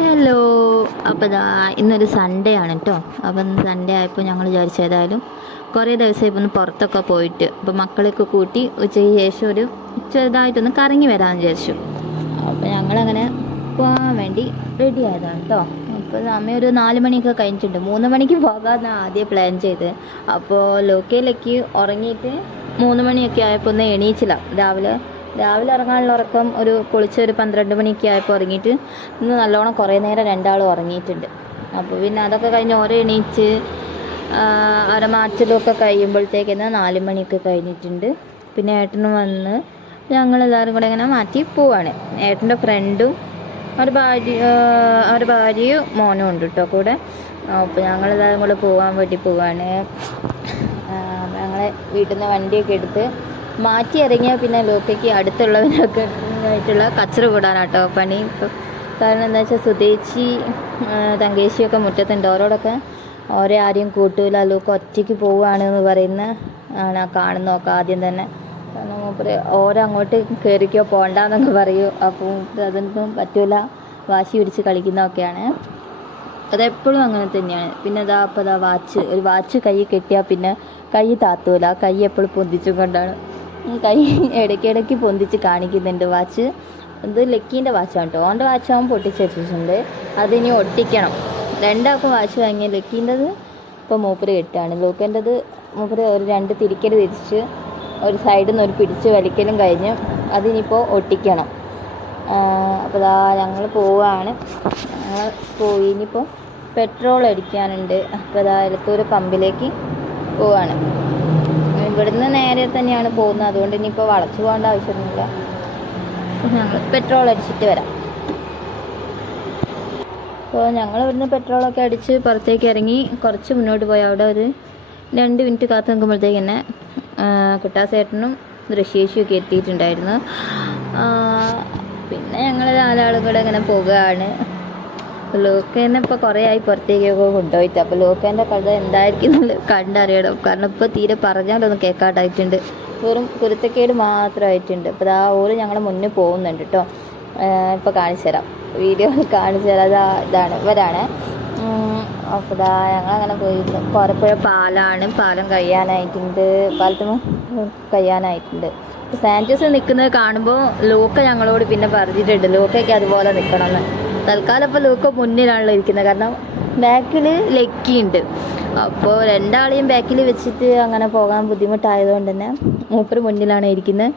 Hello. അപ്പോൾ ഇന്നൊരു Sunday ആണ് കേട്ടോ. അപ്പം സൺഡേ ആയപ്പോൾ ഞങ്ങൾ വിചാരിച്ചു ഏതായാലും കുറേ ദിവസം ഇപ്പം ഒന്ന് പുറത്തൊക്കെ പോയിട്ട് അപ്പോൾ മക്കളെയൊക്കെ കൂട്ടി ഉച്ചയ്ക്ക് ശേഷം ഒരു ചെറുതായിട്ടൊന്ന് കറങ്ങി വരാമെന്ന് വിചാരിച്ചു. അപ്പോൾ ഞങ്ങളങ്ങനെ പോകാൻ വേണ്ടി റെഡി ആയതാണ് കേട്ടോ. അപ്പോൾ സമയം ഒരു 4 മണിയൊക്കെ കഴിഞ്ഞിട്ടുണ്ട്. 3 മണിക്ക് പോകാമെന്നാണ് ആദ്യം പ്ലാൻ ചെയ്ത്. അപ്പോൾ ലോക്കയിലേക്ക് ഉറങ്ങിയിട്ട് 3 മണിയൊക്കെ ആയപ്പോൾ ഒന്ന് എണീച്ചില്ല. രാവിലെ ഇറങ്ങാനുള്ള ഉറക്കം കുളിച്ച് ഒരു 12 മണിയൊക്കെ ആയപ്പോൾ ഉറങ്ങിയിട്ട് ഇന്ന് നല്ലോണം കുറേ നേരം രണ്ടാളും ഉറങ്ങിയിട്ടുണ്ട്. അപ്പോൾ പിന്നെ അതൊക്കെ കഴിഞ്ഞ് ഓരോ എണീച്ച് ഓരോ മാറ്റലൊക്കെ കഴിയുമ്പോഴത്തേക്കിന്ന് 4 മണിയൊക്കെ കഴിഞ്ഞിട്ടുണ്ട്. പിന്നെ ഏട്ടനും വന്ന് ഞങ്ങളെല്ലാവരും കൂടെ ഇങ്ങനെ മാറ്റി പോവാണ്. ഏട്ടൻ്റെ ഫ്രണ്ടും അവരുടെ ഭാര്യയും മോനും ഉണ്ട് കേട്ടോ കൂടെ. അപ്പോൾ ഞങ്ങളെല്ലാവരും കൂടെ പോകാൻ വേണ്ടി പോവാണ്. ഞങ്ങളെ വീട്ടിൽ നിന്ന് വണ്ടിയൊക്കെ എടുത്ത് മാറ്റി ഇറങ്ങിയാൽ പിന്നെ ലോക്കയ്ക്ക് അടുത്തുള്ളവരൊക്കെ ആയിട്ടുള്ള കച്ചറ കൂടാനാട്ടോ പണി. കാരണം എന്താ വെച്ചാൽ സുതേച്ചി തങ്കേച്ചിയൊക്കെ മുറ്റത്തുണ്ട്. ഓരോ ആരെയും കൂട്ടൂല, ലോക്ക ഒറ്റയ്ക്ക് പോവുകയാണെന്ന് പറയുന്ന ആണ് കാണുന്നതൊക്കെ ആദ്യം തന്നെ. കാരണം മൂപ്പര് അങ്ങോട്ട് കയറിക്കോ പോണ്ടെന്നൊക്കെ പറയൂ. അപ്പോൾ അതൊന്നും പറ്റൂല, വാശി പിടിച്ച് കളിക്കുന്നതൊക്കെയാണ്. അതെപ്പോഴും അങ്ങനെ തന്നെയാണ്. പിന്നെ ഒരു വാച്ച് കൈ കെട്ടിയാൽ പിന്നെ കൈ താത്തൂല, കൈ എപ്പോഴും പൊന്തിച്ചും കൊണ്ടാണ്. കൈ ഇടയ്ക്കിടയ്ക്ക് പൊന്തിച്ച് കാണിക്കുന്നുണ്ട്. വാച്ച് ഇത് ലക്കീൻ്റെ വാച്ചാണ് കേട്ടോ. ഓൻ്റെ വാച്ചാകുമ്പോൾ പൊട്ടിച്ചെച്ചിട്ടുണ്ട്, അതിനി ഒട്ടിക്കണം. രണ്ടാൾക്കും വാച്ച് വാങ്ങിയ ലക്കീൻ്റെത് ഇപ്പോൾ മൂപ്പര് കെട്ടാണ്. ലോക്കേൻ്റെത് മൂപ്പര് ഒരു 2 തിരിക്കൽ തിരിച്ച് ഒരു സൈഡിൽ നിന്ന് ഒരു പിടിച്ച് വലിക്കലും കഴിഞ്ഞ് അതിനിപ്പോൾ ഒട്ടിക്കണം. അപ്പോൾ ഞങ്ങൾ പോവുകയാണ്. ഞങ്ങൾ പോയി ഇനിയിപ്പോൾ പെട്രോൾ അടിക്കാനുണ്ട്. അപ്പോൾ എലത്തൂർ പമ്പിലേക്ക് പോവുകയാണ്. ഇവിടുന്ന് നേരെ തന്നെയാണ് പോകുന്നത്, അതുകൊണ്ട് ഇനിയിപ്പോൾ വളച്ചു പോകേണ്ട ആവശ്യമൊന്നുമില്ല. ഞങ്ങൾ പെട്രോൾ അടിച്ചിട്ട് വരാം. അപ്പോൾ ഞങ്ങൾ ഇവിടുന്ന് പെട്രോളൊക്കെ അടിച്ച് പുറത്തേക്ക് ഇറങ്ങി കുറച്ച് മുന്നോട്ട് പോയി അവിടെ ഒരു 2 മിനിറ്റ് കാത്ത് നിൽക്കുമ്പോഴത്തേക്ക് തന്നെ കുട്ടാസേട്ടനും ഋഷിയേശിയൊക്കെ എത്തിയിട്ടുണ്ടായിരുന്നു. പിന്നെ ഞങ്ങൾ 4 ആളും കൂടെ ഇങ്ങനെ പോകുകയാണ്. ലോക്കേനെ ഇപ്പോൾ കുറേ ആയി പുറത്തേക്കൊക്കെ കൊണ്ടുപോയിട്ട്. അപ്പോൾ ലോക്കേൻ്റെ കഥ എന്തായിരിക്കും കണ്ടറിയണം. കാരണം ഇപ്പോൾ തീരെ പറഞ്ഞാലൊന്നും കേൾക്കാണ്ടായിട്ടുണ്ട്, വെറും കുരുത്തക്കേട് മാത്രമായിട്ടുണ്ട്. അപ്പോൾ ഓര് ഞങ്ങളെ മുന്നിൽ പോകുന്നുണ്ട് കേട്ടോ. ഇപ്പോൾ കാണിച്ചു തരാം, വീഡിയോ കാണിച്ചു തരാം. ഇവരാണ്. അപ്പോൾ ഞങ്ങളങ്ങനെ പോയിരുന്നു. കോരപ്പുഴ പാലം കഴിയാനായിട്ടുണ്ട്. കഴിയാനായിട്ടുണ്ട്. സാൻജസ് നിൽക്കുന്നത് കാണുമ്പോൾ ലോക്ക ഞങ്ങളോട് പിന്നെ പറഞ്ഞിട്ടുണ്ട് ലോക്കയ്ക്ക് അതുപോലെ നിൽക്കണമെന്ന്. തൽക്കാലം ഇപ്പോൾ ലോക്ക മുന്നിലാണല്ലോ ഇരിക്കുന്നത്, കാരണം ബാക്കിൽ ലക്കിയുണ്ട്. അപ്പോൾ 2 ആളെയും ബാക്കിൽ വെച്ചിട്ട് അങ്ങനെ പോകാൻ ബുദ്ധിമുട്ടായതുകൊണ്ട് തന്നെ മൂപ്പർ മുന്നിലാണ് ഇരിക്കുന്നത്.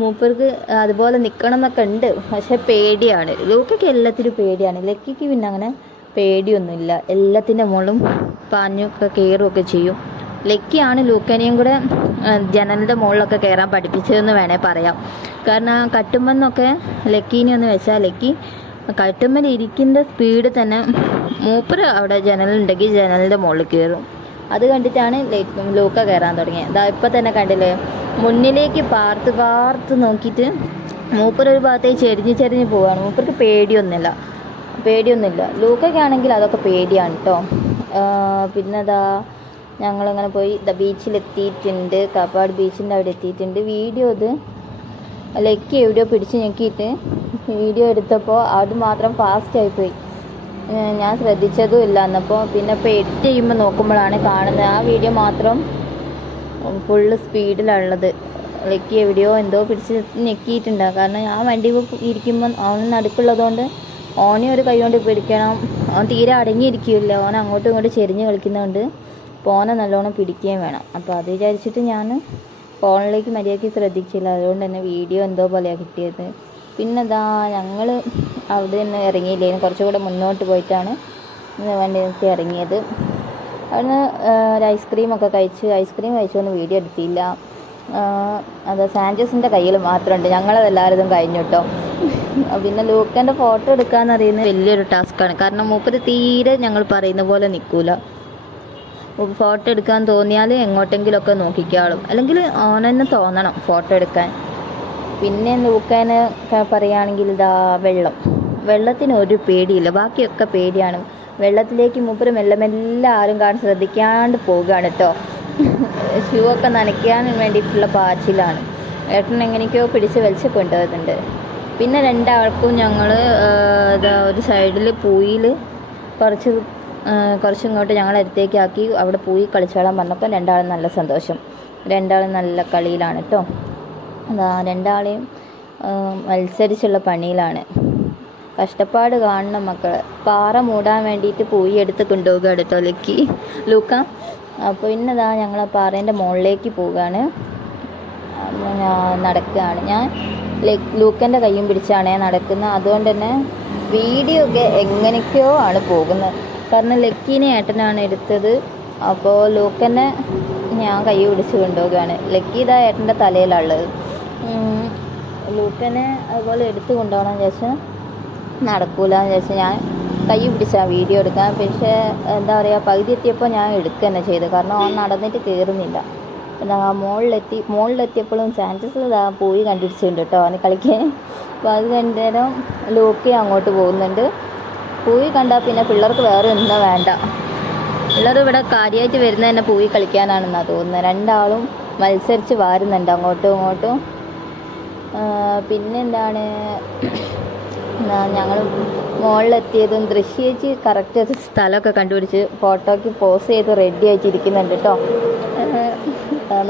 മൂപ്പർക്ക് അതുപോലെ നിൽക്കണം എന്നൊക്കെ ഉണ്ട്, പക്ഷെ പേടിയാണ്. ലോക്കയ്ക്ക് എല്ലാത്തിനും പേടിയാണ്. ലക്കിക്ക് പിന്നെ അങ്ങനെ പേടിയൊന്നുമില്ല. എല്ലാത്തിൻ്റെ മുകളിലും പാഞ്ഞൊക്കെ കയറുകയൊക്കെ ചെയ്യും. ലക്കിയാണ് ലൂക്കനെയും കൂടെ ജനലിൻ്റെ മുകളിലൊക്കെ കയറാൻ പഠിപ്പിച്ചതെന്ന് വേണേൽ പറയാം. കാരണം കട്ടുമ്പെന്നൊക്കെ ലക്കീനെ ഒന്ന് വെച്ചാൽ ലക്കി കട്ടുമ്മൽ ഇരിക്കുന്ന സ്പീഡ് തന്നെ മൂപ്പര് അവിടെ ജനലുണ്ടെങ്കിൽ ജനലിൻ്റെ മുകളിൽ കയറും. അത് കണ്ടിട്ടാണ് ലൂക്ക കയറാൻ തുടങ്ങിയത്. ഇപ്പം തന്നെ കണ്ടില്ലേ, മുന്നിലേക്ക് പാർത്ത് നോക്കിയിട്ട് മൂപ്പരൊരു ഭാഗത്തേക്ക് ചെരിഞ്ഞ് പോവുകയാണ്. മൂപ്പർക്ക് പേടിയൊന്നുമില്ല. ലൂക്കയ്ക്കാണെങ്കിൽ അതൊക്കെ പേടിയാണ് കേട്ടോ. പിന്നെ ഞങ്ങളിങ്ങനെ പോയി ബീച്ചിലെത്തിയിട്ടുണ്ട്. കാപ്പാട് ബീച്ചിൻ്റെ അവിടെ എത്തിയിട്ടുണ്ട്. വീഡിയോ ലക്കി എവിടെയോ പിടിച്ച് ഞെക്കിയിട്ട് വീഡിയോ എടുത്തപ്പോൾ അത് മാത്രം ഫാസ്റ്റായിപ്പോയി. ഞാൻ ശ്രദ്ധിച്ചതും ഇല്ല. എന്നപ്പോൾ പിന്നെ ഇപ്പോൾ എഡിറ്റ് ചെയ്യുമ്പോൾ നോക്കുമ്പോഴാണ് കാണുന്നത്. ആ വീഡിയോ മാത്രം ഫുള്ള് സ്പീഡിലുള്ളത്. ലക്കി എവിടെയോ എന്തോ പിടിച്ച് ഞെക്കിയിട്ടുണ്ട്. കാരണം ആ വണ്ടി ഇരിക്കുമ്പോൾ അവന് നടുക്കുള്ളതുകൊണ്ട് ഓനെ ഒരു കൈ കൊണ്ട് പിടിക്കണം. അവൻ തീരെ അടങ്ങിയിരിക്കില്ല. ഓൻ അങ്ങോട്ടും ഇങ്ങോട്ടും ചെരിഞ്ഞ് കളിക്കുന്നതുകൊണ്ട് ഫോനെ നല്ലോണം പിടിക്കുകയും വേണം. അപ്പോൾ അത് വിചാരിച്ചിട്ട് ഞാൻ ഫോണിലേക്ക് മര്യാദയ്ക്ക് ശ്രദ്ധിച്ചില്ല. അതുകൊണ്ട് തന്നെ വീഡിയോ എന്തോ പോലെയാണ് കിട്ടിയത്. പിന്നെ ഞങ്ങൾ അവിടെ നിന്ന് ഇറങ്ങിയില്ലേന്, കുറച്ചുകൂടെ മുന്നോട്ട് പോയിട്ടാണ് വണ്ടി നിർത്തി ഇറങ്ങിയത്. അവിടുന്ന് ഒരു ഐസ്ക്രീം കഴിച്ചൊന്നും വീഡിയോ എടുത്തില്ല. സാൻജസിൻ്റെ കയ്യിൽ മാത്രമുണ്ട്. ഞങ്ങളതെല്ലാവരും കഴിഞ്ഞു കേട്ടോ. പിന്നെ ലൂക്കൻ്റെ ഫോട്ടോ എടുക്കാന്ന് പറയുന്നത് വലിയൊരു ടാസ്ക്കാണ്. കാരണം മൂപ്പര് തീരെ ഞങ്ങൾ പറയുന്ന പോലെ നിൽക്കൂല. ഫോട്ടോ എടുക്കാൻ തോന്നിയാൽ എങ്ങോട്ടെങ്കിലുമൊക്കെ നോക്കിക്കാളും, അല്ലെങ്കിൽ ഓനെന്നെ തോന്നണം ഫോട്ടോ എടുക്കാൻ. പിന്നെ ലൂക്കാന് പറയുകയാണെങ്കിൽ വെള്ളത്തിന് ഒരു പേടിയില്ല, ബാക്കിയൊക്കെ പേടിയാണ്. വെള്ളത്തിലേക്ക് മൂപ്പര് മെല്ലെ ആരും കാണാൻ ശ്രദ്ധിക്കാണ്ട് പോവുകയാണ് കേട്ടോ. ഷൂ ഒക്കെ നനയ്ക്കാൻ വേണ്ടിയിട്ടുള്ള പാച്ചിലാണ്. ഏട്ടൻ എങ്ങനെയൊക്കെയോ പിടിച്ച് വലിച്ച് കൊണ്ടുപോകുന്നുണ്ട്. പിന്നെ രണ്ടാൾക്കും ഞങ്ങൾ ഒരു സൈഡിൽ പൂയിൽ കുറച്ചിങ്ങോട്ട് ഞങ്ങളടുത്തേക്കാക്കി അവിടെ പോയി കളിച്ചോളാൻ പറഞ്ഞപ്പോൾ രണ്ടാളും നല്ല സന്തോഷം. രണ്ടാളും നല്ല കളിയിലാണ് കേട്ടോ. രണ്ടാളെയും മത്സരിച്ചുള്ള പണിയിലാണ്. കഷ്ടപ്പാട് കാണണം മക്കൾ. പാറ മൂടാൻ വേണ്ടിയിട്ട് പോയി എടുത്ത് കൊണ്ടുപോകുകയാണ് കേട്ടോ ലൂക്ക. അപ്പോൾ ഇന്നതാ ഞങ്ങൾ പാറേൻ്റെ മുകളിലേക്ക് പോവുകയാണ്. നടക്കുകയാണ്. ഞാൻ ലൂക്കൻ്റെ കയ്യും പിടിച്ചാണ് നടക്കുന്നത്. അതുകൊണ്ട് തന്നെ വീഡിയോ ഒക്കെ എങ്ങനെയൊക്കെയോ ആണ് പോകുന്നത്. കാരണം ലക്കീനെ ഏട്ടനാണ് എടുത്തത്. അപ്പോൾ ലൂക്കനെ ഞാൻ കൈ പിടിച്ച് കൊണ്ടുപോവുകയാണ്. ലക്കി ഇതാ ഏട്ടൻ്റെ തലയിലുള്ളത്. ലൂക്കനെ അതുപോലെ എടുത്ത് കൊണ്ടുപോകണം വിചാരിച്ചാൽ നടക്കൂല എന്ന് വിചാരിച്ചാൽ ഞാൻ കൈ പിടിച്ചാൽ വീഡിയോ എടുക്കാൻ. പക്ഷേ എന്താ പറയുക, പകുതി എത്തിയപ്പോൾ ഞാൻ എടുക്കുക തന്നെ ചെയ്തു. കാരണം അവൻ നടന്നിട്ട് കയറുന്നില്ല. മുകളിലെത്തിയപ്പോഴും ചാൻസസ് പോയി കണ്ടുപിടിച്ചിട്ടുണ്ട് കേട്ടോ അവന് കളിക്കാൻ. അപ്പോൾ അത് കണ്ടേരം ലൂക്കി അങ്ങോട്ട് പോകുന്നുണ്ട്. പോയി കണ്ടാൽ പിന്നെ പിള്ളേർക്ക് വേറെ ഒന്നും വേണ്ട. പിള്ളേർ ഇവിടെ കാര്യമായിട്ട് വരുന്നത് തന്നെ പോയി കളിക്കാനാണെന്നാണ് തോന്നുന്നത്. രണ്ടാളും മത്സരിച്ച് വാരുന്നുണ്ട് അങ്ങോട്ടും ഇങ്ങോട്ടും. പിന്നെന്താണ്, ഞങ്ങൾ മുകളിലെത്തിയതും ദൃശ്യേച്ചി കറക്റ്റ് സ്ഥലമൊക്കെ കണ്ടുപിടിച്ച് ഫോട്ടോയ്ക്ക് പോസ് ചെയ്ത് റെഡി ആയിട്ടിരിക്കുന്നുണ്ട് കേട്ടോ.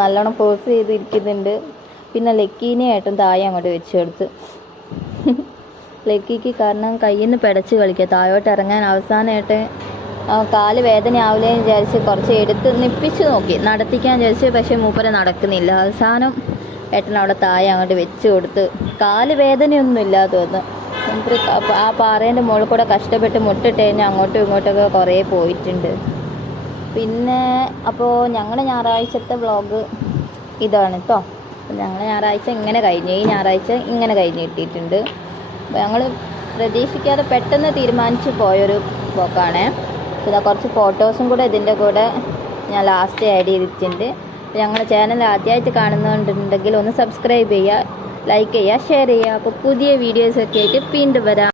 നല്ലോണം പോസ് ചെയ്തിരിക്കുന്നുണ്ട്. പിന്നെ ലക്കീനെ ഏട്ടൻ താഴെ അങ്ങോട്ട് വെച്ച് കൊടുത്ത്. ലക്കിക്ക് കാരണം കയ്യിൽ നിന്ന് പിടച്ച് കളിക്കുക, താഴോട്ട് ഇറങ്ങാൻ. അവസാനമായിട്ട് കാല് വേദനയാവില്ലെന്ന് വിചാരിച്ച് കുറച്ച് എടുത്ത് നിപ്പിച്ച് നോക്കി നടത്തിക്കാൻ വിചാരിച്ച്. പക്ഷേ മൂപ്പരെ നടക്കുന്നില്ല. അവസാനം ഏട്ടൻ അവിടെ താഴെ അങ്ങോട്ട് വെച്ച് കൊടുത്ത്. കാല് വേദനയൊന്നും ഇല്ലാതെ തോന്നുന്നു. ആ പാറേൻ്റെ മുകളിൽ കൂടെ കഷ്ടപ്പെട്ട് മുട്ടിട്ട് കഴിഞ്ഞാൽ അങ്ങോട്ടും ഇങ്ങോട്ടൊക്കെ കുറേ പോയിട്ടുണ്ട്. പിന്നെ അപ്പോൾ ഞങ്ങളുടെ ഞായറാഴ്ചത്തെ വ്ളോഗ് ഇതാണ് കേട്ടോ. ഞങ്ങൾ ഞായറാഴ്ച ഇങ്ങനെ കഴിഞ്ഞു. ഈ ഞായറാഴ്ച ഇങ്ങനെ കഴിഞ്ഞ് കിട്ടിയിട്ടുണ്ട്. അപ്പോൾ ഞങ്ങൾ പ്രതീക്ഷിക്കാതെ പെട്ടെന്ന് തീരുമാനിച്ച് പോയൊരു പോക്കാണ്. പിന്നെ കുറച്ച് ഫോട്ടോസും കൂടെ ഇതിൻ്റെ കൂടെ ഞാൻ ലാസ്റ്റ് ആഡ് ചെയ്തിട്ടുണ്ട്. ഞങ്ങളുടെ ചാനൽ ആദ്യമായിട്ട് കാണുന്നുണ്ടെങ്കിൽ ഒന്ന് സബ്സ്ക്രൈബ് ചെയ്യുക, ലൈക്ക് ചെയ്യുക, ഷെയർ ചെയ്യുക. അപ്പോൾ പുതിയ വീഡിയോസൊക്കെ ആയിട്ട് വീണ്ടും വരാം.